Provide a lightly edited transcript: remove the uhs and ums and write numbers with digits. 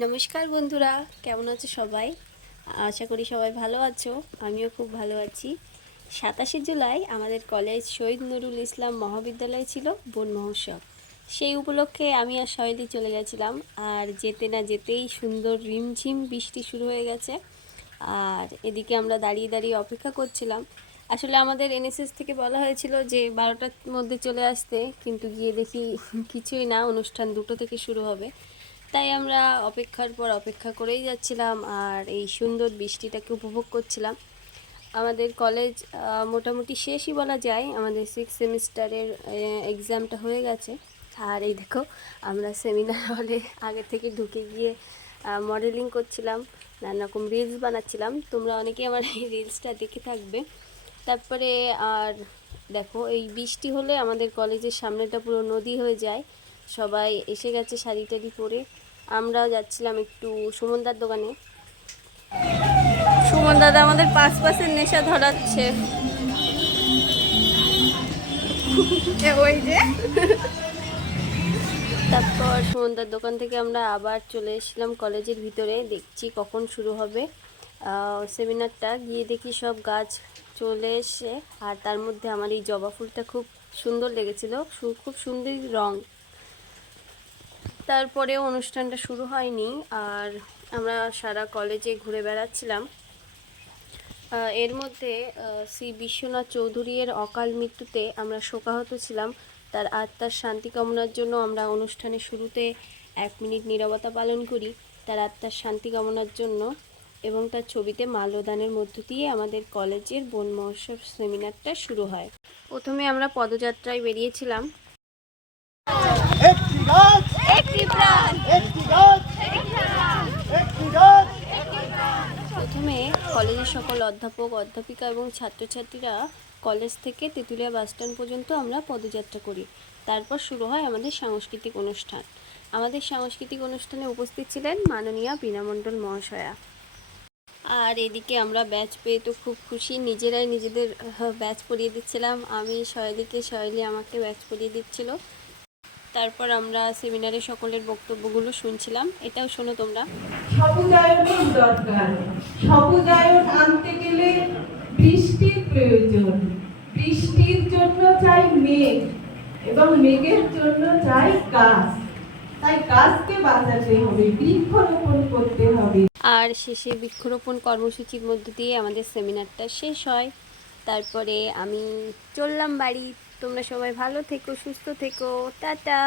নমস্কার বন্ধুরা, কেমন আছো সবাই? আশা করি সবাই ভালো আছো। আমিও খুব ভালো আছি। 27শে জুলাই আমাদের কলেজ শহীদ নুরুল ইসলাম মহাবিদ্যালয়ে ছিল বন মহোৎসব। সেই উপলক্ষে আমি আর সহেলি চলে গেছিলাম। আর যেতে না যেতেই সুন্দর রিমঝিম বৃষ্টি শুরু হয়ে গেছে। আর এদিকে আমরা দাঁড়িয়ে দাঁড়িয়ে অপেক্ষা করছিলাম। আসলে আমাদের এনএসএস থেকে বলা হয়েছিল যে 12টার মধ্যে চলে আসতে, কিন্তু গিয়ে দেখি কিছুই না, অনুষ্ঠান 2টো থেকে শুরু হবে। তাই আমরা অপেক্ষার পর অপেক্ষা করেই যাচ্ছিলাম আর এই সুন্দর বৃষ্টিটাকে উপভোগ করছিলাম। আমাদের কলেজ মোটামুটি শেষই বলা যায়। আমাদের 6 সেমিস্টারের এক্সামটা হয়ে গেছে। আর এই দেখো, আমরা সেমিনার হলে আগে থেকে ঢুকে গিয়ে মডেলিং করছিলাম, নানা রকম রিলস বানাচ্ছিলাম। তোমরা অনেকেই আমার এই রিলসটা দেখে থাকবে। তারপরে আর দেখো, এই বৃষ্টি হলে আমাদের কলেজের সামনেটা পুরো নদী হয়ে যায়। সবাই এসে গেছে শাড়ি টাড়ি পরে। আমরাও যাচ্ছিলাম একটু সুমনদার দোকানে। সুমন দাদা আমাদের 5% নেশা ধরাচ্ছে। ওই যে তারপর সুমনদার দোকান থেকে আমরা আবার চলে এসেছিলাম কলেজের ভিতরে। দেখছি কখন শুরু হবে সেমিনারটা। গিয়ে দেখি সব গাছ চলে এসে, আর তার মধ্যে আমার এই জবা ফুলটা খুব সুন্দর লেগেছিল, খুব সুন্দর রং। তারপরেও অনুষ্ঠানটা শুরু হয়নি, আর আমরা সারা কলেজে ঘুরে বেড়াচ্ছিলাম। এর মধ্যে শ্রী বিশ্বনাথ চৌধুরীর অকাল মৃত্যুতে আমরা শোকাহত ছিলাম। তার আত্মার শান্তি কামনার জন্য আমরা অনুষ্ঠানের শুরুতে 1 মিনিট নীরবতা পালন করি, তার আত্মার শান্তি কামনার জন্য। এবং তার ছবিতে মাল্যদানের মধ্য দিয়ে আমাদের কলেজের বন মহোৎসব সেমিনারটা শুরু হয়। প্রথমে আমরা পদযাত্রায় বেরিয়েছিলাম। একটি গাছ, একটি প্রাণ, একটি গাছ, একটি গাছ। প্রথমে কলেজের সকল অধ্যাপক, অধ্যাপিকা এবং ছাত্রছাত্রীরা কলেজ থেকে তেঁতুলিয়া বাসস্ট্যান্ড পর্যন্ত আমরা পদযাত্রা করি। তারপর শুরু হয় আমাদের সাংস্কৃতিক অনুষ্ঠান। আমাদের সাংস্কৃতিক অনুষ্ঠানে উপস্থিত ছিলেন মাননীয়া বীণা মণ্ডল মহাশয়া। আর এদিকে আমরা ব্যাচ পেয়ে তো খুব খুশি, নিজেরাই নিজেদের ব্যাচ পরিয়ে দিচ্ছিলাম। আমি সহেলিকে, সহেলি আমাকে ব্যাচ পরিয়ে দিচ্ছিল। তারপর আমরা সেমিনারে সকলের বক্তব্যগুলো শুনছিলাম। এটাও শোনো তোমরা। সবুজায়নের দরকার। সবুজায়ন আনতে গেলে বৃষ্টির প্রয়োজন। বৃষ্টির জন্য চাই মেঘ, এবং মেঘের জন্য চাই গাছ। তাই গাছকে বাঁচাতে হবে, বৃক্ষরোপণ করতে হবে। আর শেষে বৃক্ষরোপণ কর্মসূচির মধ্য দিয়ে আমাদের সেমিনারটা শেষ হয়। তারপরে আমি চললাম বাড়ি। তোমরা সবাই ভালো থেকো, সুস্থ থেকো, টাটা।